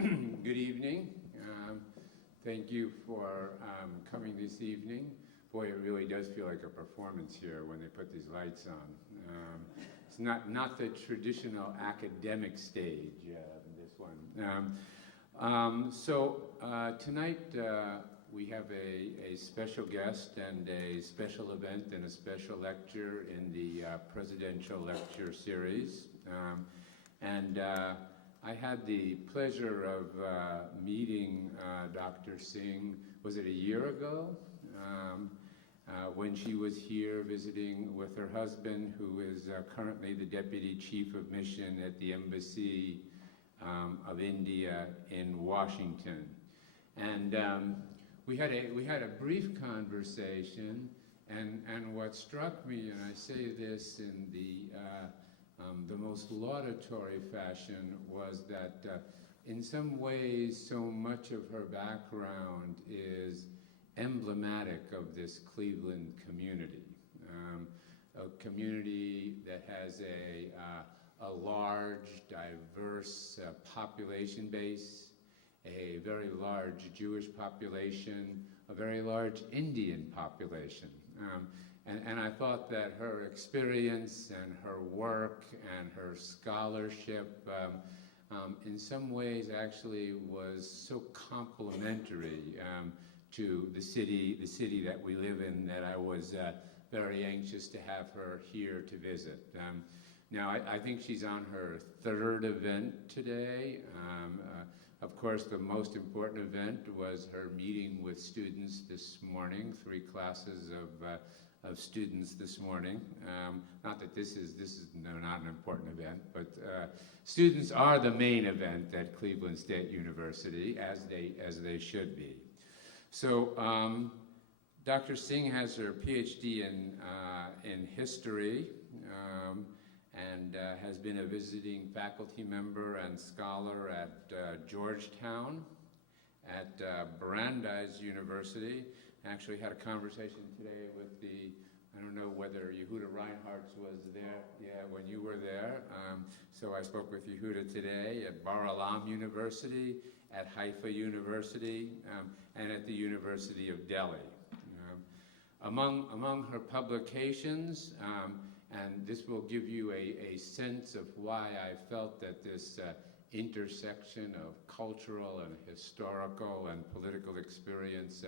Good evening. Thank you for coming this evening. Boy, it really does feel like a performance here when they put these lights on. It's not the traditional academic stage, this one. Tonight we have a special guest and a special event and a special lecture in the presidential lecture series. I had the pleasure of meeting Dr. Singh, was it a year ago? When she was here visiting with her husband, who is currently the Deputy Chief of Mission at the Embassy of India in Washington. And we had a brief conversation, and what struck me, and I say this in the most laudatory fashion, was that in some ways so much of her background is emblematic of this Cleveland community, a community that has a large, diverse population base, a very large Jewish population, a very large Indian population. And I thought that her experience and her work and her scholarship in some ways actually was so complementary to the city that we live in, that I was very anxious to have her here to visit. Now, I think she's on her third event today. Of course, the most important event was her meeting with students this morning, 3 classes of students this morning. Not that this is not an important event, but students are the main event at Cleveland State University, as they should be. So Dr. Singh has her Ph.D. in history and has been a visiting faculty member and scholar at Georgetown, at Brandeis University. Actually had a conversation today with I don't know whether Yehuda Reinhardt was there, when you were there. So I spoke with Yehuda today at Bar Ilan University, at Haifa University, and at the University of Delhi. Among her publications, and this will give you a sense of why I felt that this intersection of cultural and historical and political experience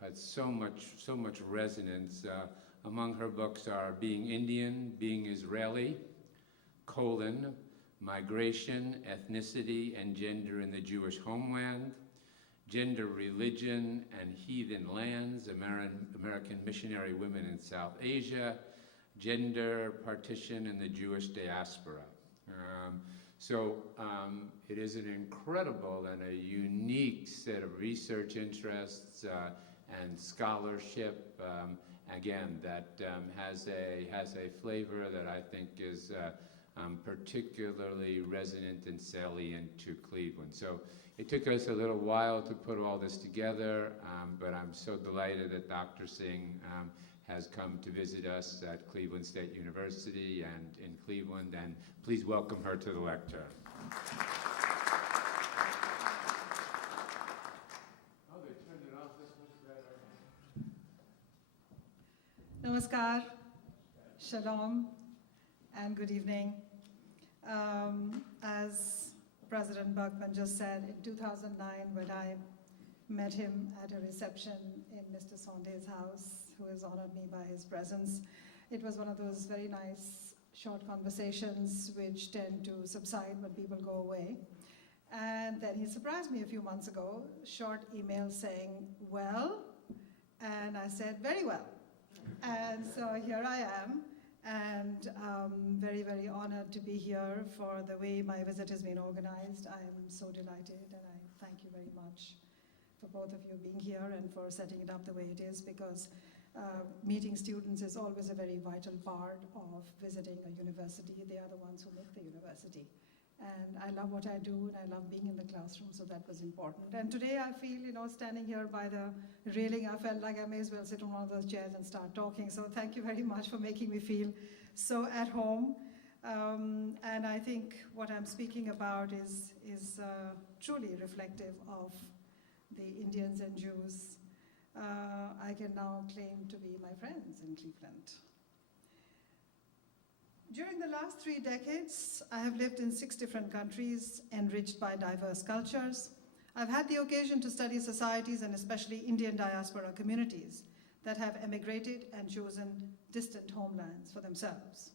had so much resonance. Among her books are Being Indian, Being Israeli, Migration, Ethnicity, and Gender in the Jewish Homeland, Gender, Religion, and Heathen Lands, American Missionary Women in South Asia, Gender, Partition, and the Jewish Diaspora. It is an incredible and a unique set of research interests and scholarship, again, that has a flavor that I think is particularly resonant and salient to Cleveland. So it took us a little while to put all this together, but I'm so delighted that Dr. Singh has come to visit us at Cleveland State University and in Cleveland, and please welcome her to the lecture. Oh, they turned it off this much better. Namaskar, Shalom, and good evening. As President Bergman just said, in 2009, when I met him at a reception in Mr. Sondhe's house, who has honored me by his presence, it was one of those very nice short conversations which tend to subside when people go away. And then he surprised me a few months ago, short email saying, well, and I said, very well. And so here I am, and very, very honored to be here for the way my visit has been organized. I am so delighted, and I thank you very much for both of you being here and for setting it up the way it is, because meeting students is always a very vital part of visiting a university. They are the ones who make the university. And I love what I do, and I love being in the classroom, so that was important. And today I feel, standing here by the railing, I felt like I may as well sit on one of those chairs and start talking. So thank you very much for making me feel so at home. And I think what I'm speaking about is truly reflective of the Indians and Jews I can now claim to be my friends in Cleveland. During the last 3 decades, I have lived in 6 different countries, enriched by diverse cultures. I've had the occasion to study societies, and especially Indian diaspora communities, that have emigrated and chosen distant homelands for themselves.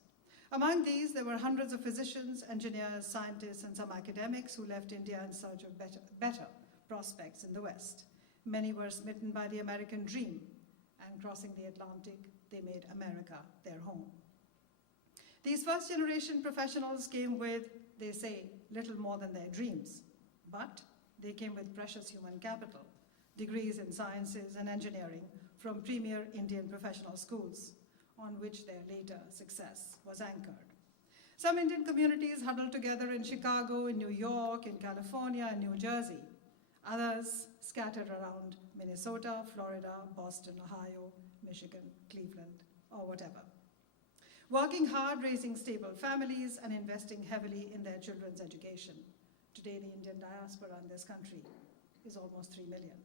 Among these, there were hundreds of physicians, engineers, scientists, and some academics who left India in search of better prospects in the West. Many were smitten by the American dream, and crossing the Atlantic, they made America their home. These first-generation professionals came with, they say, little more than their dreams, but they came with precious human capital, degrees in sciences and engineering from premier Indian professional schools, on which their later success was anchored. Some Indian communities huddled together in Chicago, in New York, in California, and New Jersey. Others scattered around Minnesota, Florida, Boston, Ohio, Michigan, Cleveland, or whatever. Working hard, raising stable families, and investing heavily in their children's education. Today, the Indian diaspora in this country is almost 3 million.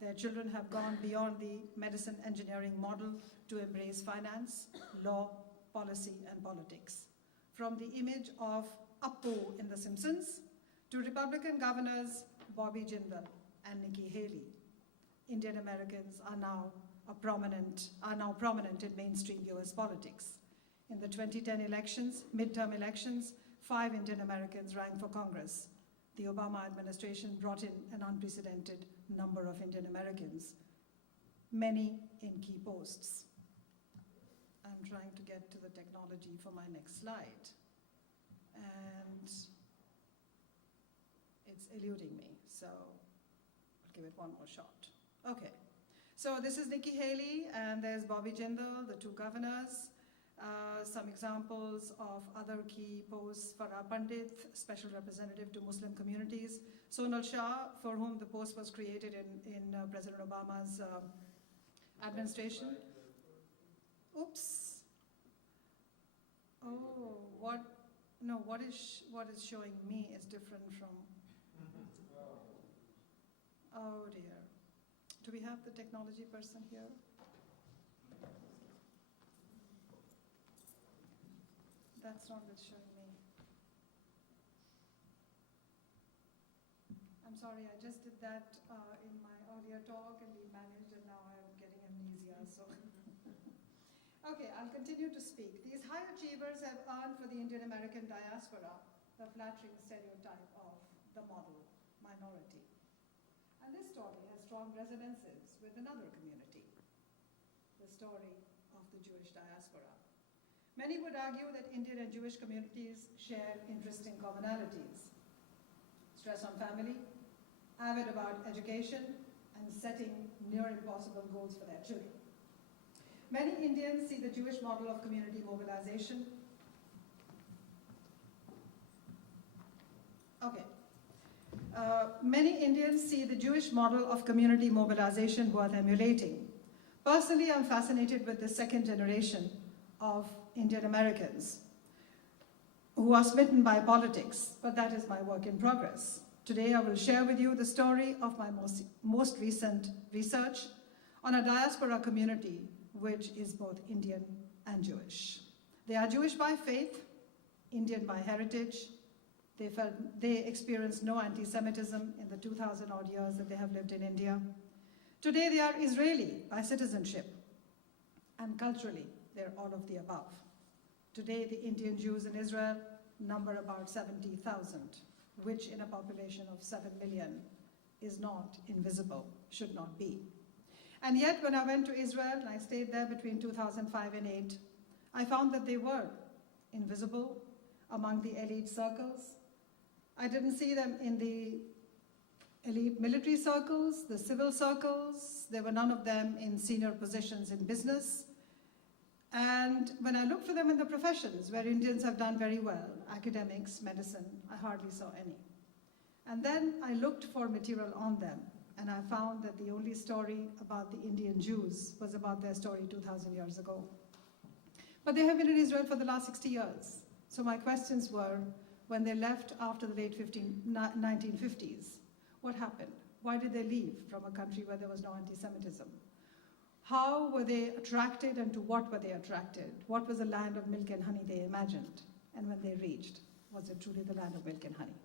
Their children have gone beyond the medicine engineering model to embrace finance, law, policy, and politics. From the image of Appu in The Simpsons to Republican governors Bobby Jindal and Nikki Haley, Indian Americans are now prominent in mainstream US politics. In the 2010 elections, midterm elections, 5 Indian Americans ran for Congress. The Obama administration brought in an unprecedented number of Indian Americans, many in key posts. I'm trying to get to the technology for my next slide, and it's eluding me, so I'll give it one more shot. Okay, so this is Nikki Haley, and there's Bobby Jindal, the 2 governors. Some examples of other key posts: Farah Pandit, Special Representative to Muslim Communities; Sonal Shah, for whom the post was created in President Obama's administration. Oops. Oh, what is showing me is different from, oh dear. Do we have the technology person here? That's not what's showing me. I'm sorry, I just did that in my earlier talk and we managed, and now I'm getting amnesia, so. Okay, I'll continue to speak. These high achievers have earned for the Indian American diaspora the flattering stereotype of the model minority. And this story has strong resonances with another community, the story of the Jewish diaspora. Many would argue that Indian and Jewish communities share interesting commonalities: stress on family, avid about education, and setting near impossible goals for their children. Many Indians see the Jewish model of community mobilization. Many Indians see the Jewish model of community mobilization worth emulating. Personally, I'm fascinated with the second generation of Indian Americans who are smitten by politics, but that is my work in progress. Today, I will share with you the story of my most recent research on a diaspora community which is both Indian and Jewish. They are Jewish by faith, Indian by heritage. They experienced no anti-Semitism in the 2,000-odd years that they have lived in India. Today, they are Israeli by citizenship, and culturally, they're all of the above. Today, the Indian Jews in Israel number about 70,000, which in a population of 7 million is not invisible, should not be. And yet, when I went to Israel, and I stayed there between 2005 and 2008, I found that they were invisible among the elite circles. I didn't see them in the elite military circles, the civil circles. There were none of them in senior positions in business. And when I looked for them in the professions where Indians have done very well, academics, medicine, I hardly saw any. And then I looked for material on them, and I found that the only story about the Indian Jews was about their story 2,000 years ago. But they have been in Israel for the last 60 years. So my questions were, when they left after the late 1950s, what happened? Why did they leave from a country where there was no anti-Semitism? How were they attracted, and to what were they attracted? What was the land of milk and honey they imagined? And when they reached, was it truly the land of milk and honey?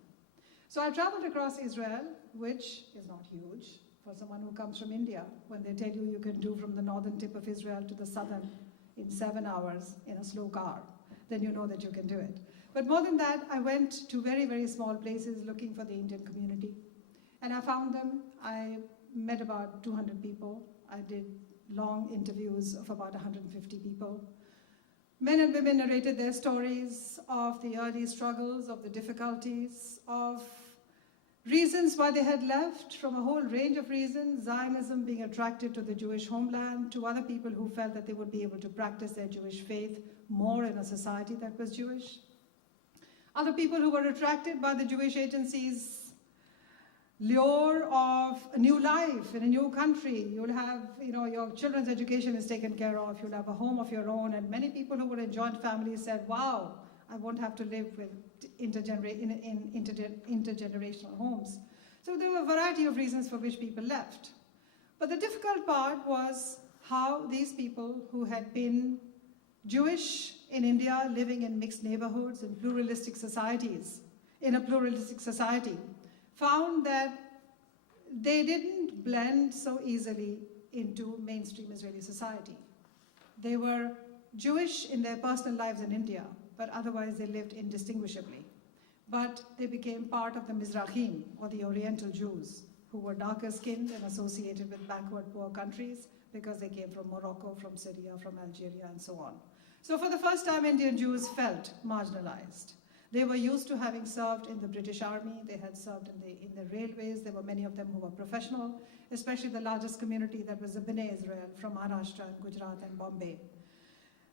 So I traveled across Israel, which is not huge for someone who comes from India. When they tell you you can do from the northern tip of Israel to the southern in 7 hours in a slow car, then you know that you can do it. But more than that, I went to very, very small places looking for the Indian community. And I found them. I met about 200 people. I did long interviews of about 150 people. Men and women narrated their stories of the early struggles, of the difficulties, of reasons why they had left, from a whole range of reasons, Zionism being attracted to the Jewish homeland, to other people who felt that they would be able to practice their Jewish faith more in a society that was Jewish. Other people who were attracted by the Jewish agencies' lure of a new life in a new country. You'll have, your children's education is taken care of. You'll have a home of your own. And many people who were in joint families said, wow, I won't have to live with in intergenerational homes. So there were a variety of reasons for which people left. But the difficult part was how these people who had been Jewish in India, living in mixed neighborhoods and pluralistic societies, in a pluralistic society, found that they didn't blend so easily into mainstream Israeli society. They were Jewish in their personal lives in India, but otherwise they lived indistinguishably. But they became part of the Mizrahim, or the Oriental Jews, who were darker skinned and associated with backward poor countries because they came from Morocco, from Syria, from Algeria, and so on. So for the first time, Indian Jews felt marginalized. They were used to having served in the British Army. They had served in the railways. There were many of them who were professional, especially the largest community that was the Bnei Israel from Maharashtra and Gujarat and Bombay.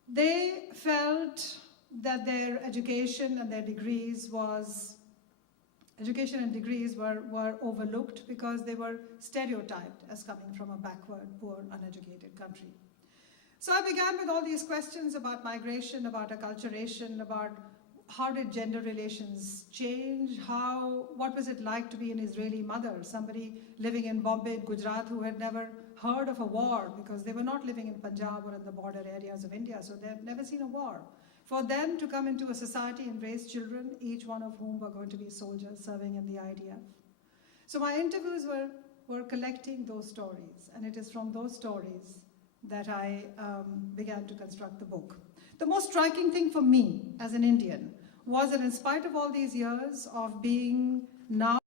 They felt that their education and degrees were overlooked because they were stereotyped as coming from a backward, poor, uneducated country. So I began with all these questions about migration, about acculturation, about how did gender relations change? What was it like to be an Israeli mother, somebody living in Bombay, Gujarat, who had never heard of a war because they were not living in Punjab or in the border areas of India, so they had never seen a war. For them to come into a society and raise children, each one of whom were going to be soldiers serving in the IDF. So my interviews were collecting those stories, and it is from those stories that I began to construct the book. The most striking thing for me as an Indian was that in spite of all these years of being now